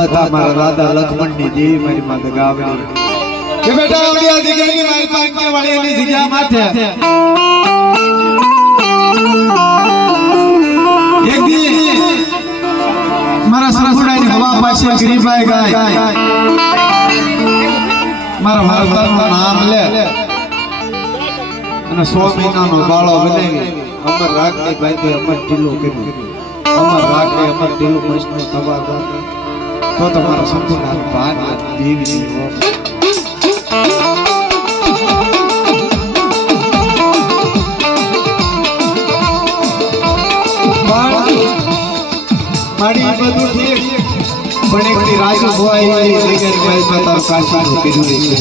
હતા મારા દાદા લક્ષ્મણની દેવી મારી માતા ગાવડી કે બેટા આવડી આ જગ્યાની મારી પાંચે વાળીની જગ્યા માથે એક દી મારા સરસુડાની હવા પાસે ગરીબાઈ ગાય મારા માતાનું નામ લે અને 100 મહિનાનો બાળો બનાવી અમર રાખે ભાઈ અમર ઢીલો કર્યું અમર રાખે અમર ઢીલો મસ્તનો થવા દો તો તમારા સંપૂર્ણ ભાન દેવી હો મારી બધું ઠીક પણ એકની રાજુ ભોવાઈ જગ્યાએ મારી માતા કાશીનું કીધું છે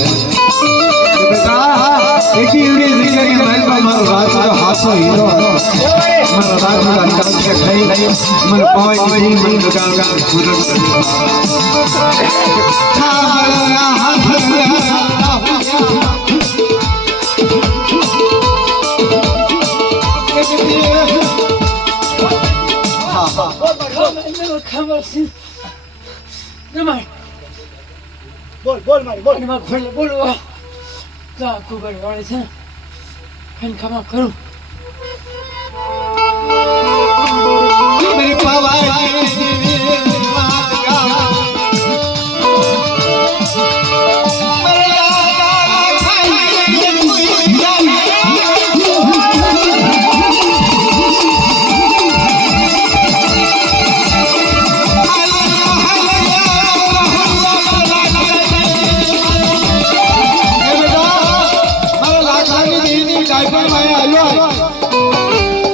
બેટા એકી એવડી જગ્યાએ મારી પાસે મારો રાજુ હાસો હીરો હતો મારો રાજુ કાંકે ખાઈ મને પવાઈ મને ગાળ સુરત બોલ મારી બોલ એમાં ખોલ બોલ કા કુબર વાળે છે ફેન ખમા કરું मेरे पवाई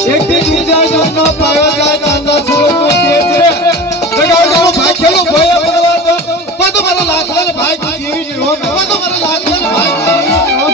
एक दिन विद्या जन्म पाया जाए चांदा सूरज को तेज रे लगाओ भाई चलो भाई मैं तो मेरा लाखन भाई की जीवी नहीं हो मैं तो मेरा लाखन भाई की जीवी नहीं हो